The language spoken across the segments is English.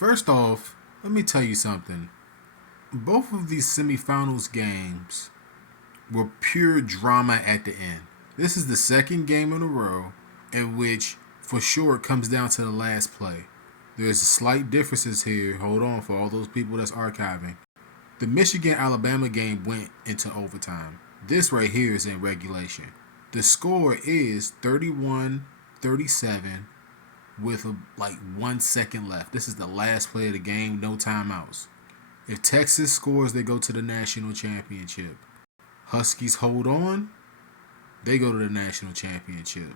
First off, let me tell you something. Both of these semifinals games were pure drama at the end. This is the second game in a row in which, for sure, it comes down to the last play. There's slight differences here. Hold on for all those people that's archiving. The Michigan Alabama game went into overtime. This right here is in regulation. The score is 31-37 with like 1 second left. This is the last play of the game, no timeouts. If Texas scores, they go to the national championship. Huskies hold on, they go to the national championship.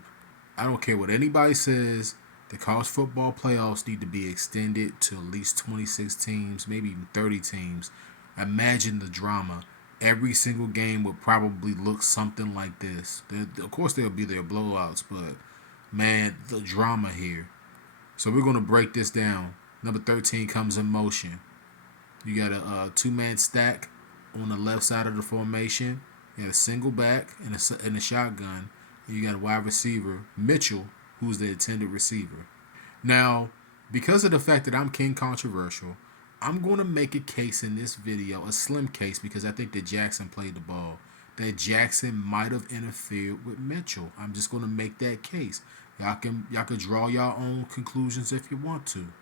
I don't care what anybody says. The college football playoffs need to be extended to at least 26 teams, maybe even 30 teams. Imagine the drama. Every single game would probably look something like this. Of course, there'll be their blowouts, but man, the drama here. So we're going to break this down. Number 13 comes in motion. You got a two-man stack on the left side of the formation. You got a single back and a shotgun. And you got a wide receiver, Mitchell, who's the intended receiver. Now, because of the fact that I'm King Controversial, I'm going to make a case in this video, a slim case, because I think that Jackson played the ball, that Jackson might have interfered with Mitchell. I'm just going to make that case. Y'all can draw your own conclusions if you want to.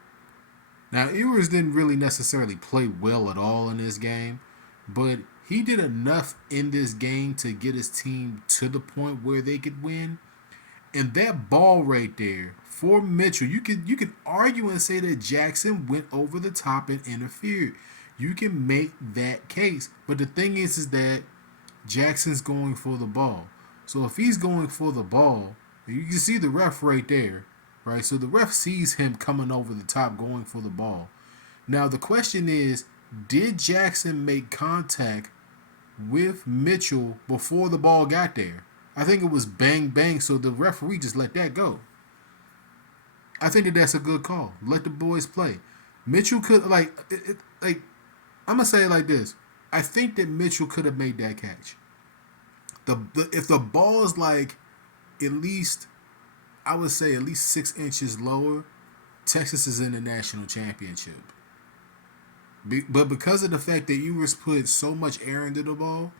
Now, Ewers didn't really necessarily play well at all in this game, but he did enough in this game to get his team to the point where they could win. And that ball right there for Mitchell, you could argue and say that Jackson went over the top and interfered. You can make that case. But the thing is that Jackson's going for the ball. So if he's going for the ball, you can see the ref right there, right? So the ref sees him coming over the top going for the ball. Now the question is, did Jackson make contact with Mitchell before the ball got there? I think it was bang bang, so the referee just let that go. I think that that's a good call. Let the boys play. Mitchell could I'm gonna say it like this. I think that Mitchell could have made that catch. If the ball is like at least, I would say at least 6 inches lower, Texas is in the national championship. But because of the fact that Ewers put so much air into the ball,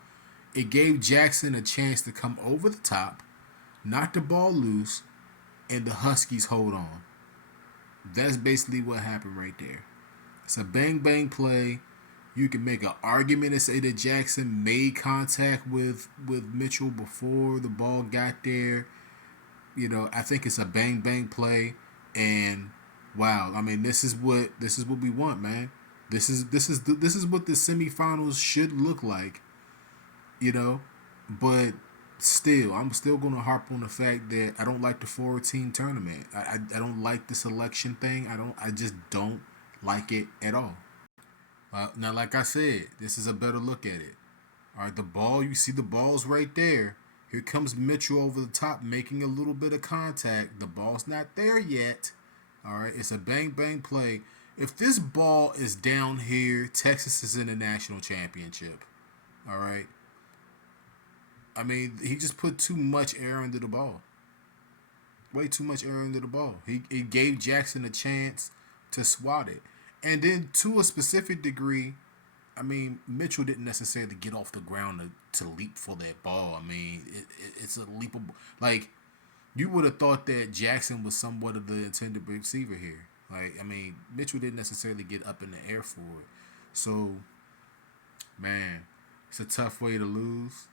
it gave Jackson a chance to come over the top, knock the ball loose, and the Huskies hold on. That's basically what happened right there. It's a bang-bang play. You can make an argument and say that Jackson made contact with Mitchell before the ball got there. You know, I think it's a bang-bang play, and wow, I mean, this is what we want, man. This is what the semifinals should look like. You know, but still, I'm still going to harp on the fact that I don't like the 4-team tournament. I don't like the selection thing. I just don't like it at all. Now, like I said, this is a better look at it. All right, the ball, you see the ball's right there. Here comes Mitchell over the top making a little bit of contact. The ball's not there yet. All right, it's a bang-bang play. If this ball is down here, Texas is in the national championship. All right. I mean, he just put too much air into the ball. Way too much air into the ball. He gave Jackson a chance to swat it. And then to a specific degree, I mean, Mitchell didn't necessarily get off the ground to leap for that ball. I mean, it's a leapable. Like, you would have thought that Jackson was somewhat of the intended receiver here. Like, I mean, Mitchell didn't necessarily get up in the air for it. So, man, it's a tough way to lose.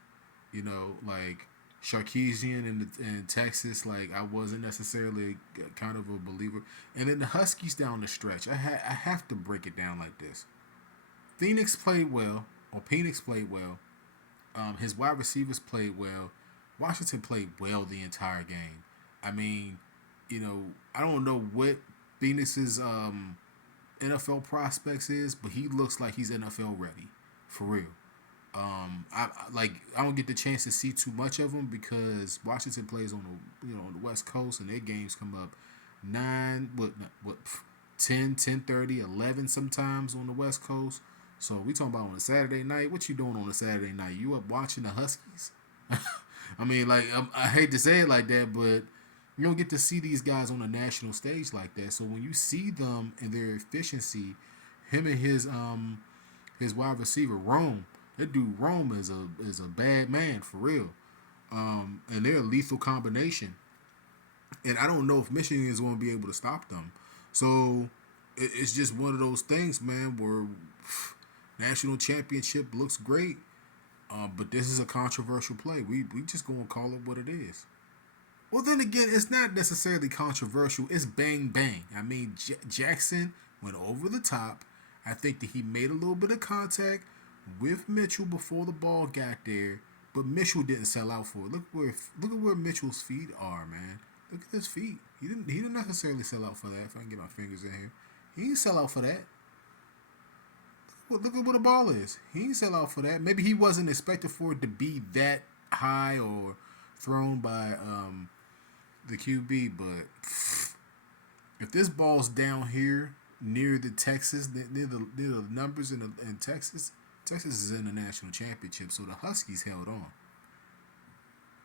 You know, like Sarkisian in Texas, like I wasn't necessarily kind of a believer. And then the Huskies down the stretch, I have to break it down like this. Phoenix played well. His wide receivers played well. Washington played well the entire game. I mean, you know, I don't know what Phoenix's NFL prospects is, but he looks like he's NFL ready, for real. I don't get the chance to see too much of them because Washington plays on the West Coast and their games come up 10:30, 11 sometimes on the West Coast. So we talking about on a Saturday night. What you doing on a Saturday night? You up watching the Huskies? I mean, like I hate to say it like that, but You don't get to see these guys on a national stage like that. So when you see them and their efficiency, him and his wide receiver Rome, that dude Rome is a bad man for real. And they're a lethal combination. And I don't know if Michigan is going to be able to stop them. So it's just one of those things, man, where national championship looks great, but this is a controversial play. We just going to call it what it is. Well, then again, it's not necessarily controversial. It's bang bang. I mean, Jackson went over the top. I think that he made a little bit of contact with Mitchell before the ball got there, but Mitchell didn't sell out for it. Look at where Mitchell's feet are, man. Look at his feet. He didn't necessarily sell out for that. If I can get my fingers in here, he didn't sell out for that. Look at what the ball is. He didn't sell out for that. Maybe he wasn't expected for it to be that high or thrown by the QB, but if this ball's down here near the Texas, near the numbers in Texas, Texas is in the national championship, so the Huskies held on.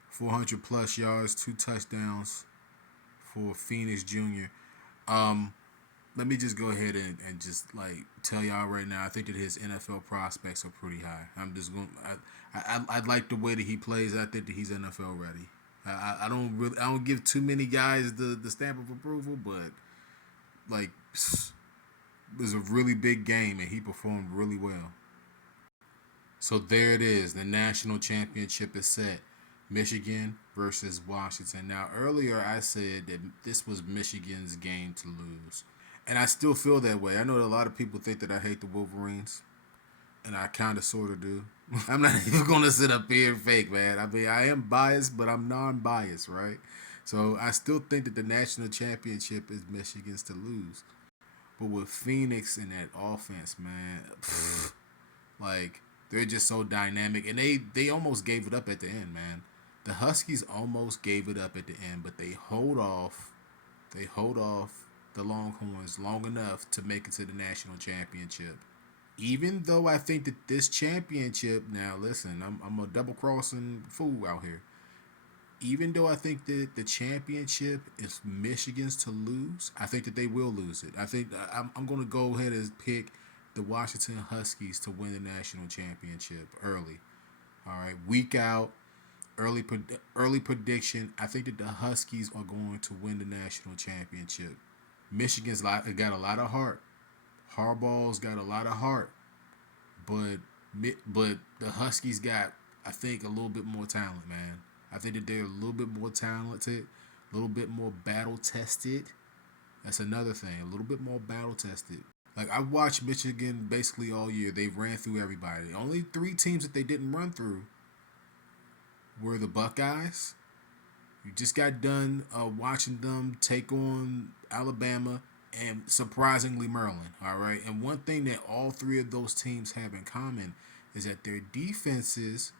400 plus yards, 2 touchdowns for Phoenix Jr. Let me just go ahead and just like tell y'all right now, I think that his NFL prospects are pretty high. I'm just going. I like the way that he plays. I think that he's NFL ready. I don't give too many guys the stamp of approval, but like it was a really big game and he performed really well. So there it is. The national championship is set. Michigan versus Washington. Now earlier I said that this was Michigan's game to lose. And I still feel that way. I know that a lot of people think that I hate the Wolverines. And I kind of sort of do. I'm not even going to sit up here and fake, man. I mean, I am biased, but I'm non-biased, right? So I still think that the national championship is Michigan's to lose. But with Phoenix and that offense, man, like they're just so dynamic. And they almost gave it up at the end, man. The Huskies almost gave it up at the end, but they hold off. They hold off the Longhorns long enough to make it to the national championship. Even though I think that this championship, now listen, I'm a double crossing fool out here. Even though I think that the championship is Michigan's to lose, I think that they will lose it. I think I'm going to go ahead and pick the Washington Huskies to win the national championship early. All right, week out, early prediction. I think that the Huskies are going to win the national championship. Michigan's got a lot of heart. Harbaugh's got a lot of heart, but the Huskies got, I think, a little bit more talent, man. I think that they're a little bit more talented, a little bit more battle tested. That's another thing, a little bit more battle tested. Like I've watched Michigan basically all year. They've ran through everybody. The only 3 teams that they didn't run through were the Buckeyes. You just got done watching them take on Alabama and surprisingly Maryland. All right. And one thing that all 3 of those teams have in common is that their defenses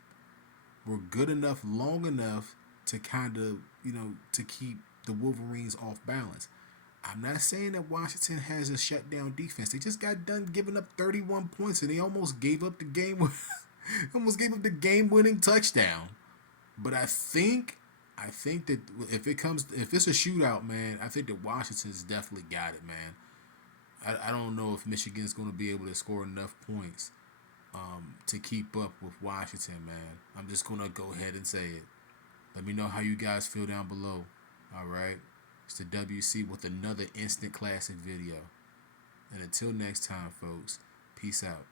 were good enough, long enough to kind of, to keep the Wolverines off balance. I'm not saying that Washington has a shutdown defense. They just got done giving up 31 points and they almost gave up the game. Almost gave up the game-winning touchdown. But I think that if it's a shootout, man, I think that Washington's definitely got it, man. I don't know if Michigan's going to be able to score enough points to keep up with Washington, man. I'm just going to go ahead and say it. Let me know how you guys feel down below. All right? It's the WC with another instant classic video. And until next time, folks, peace out.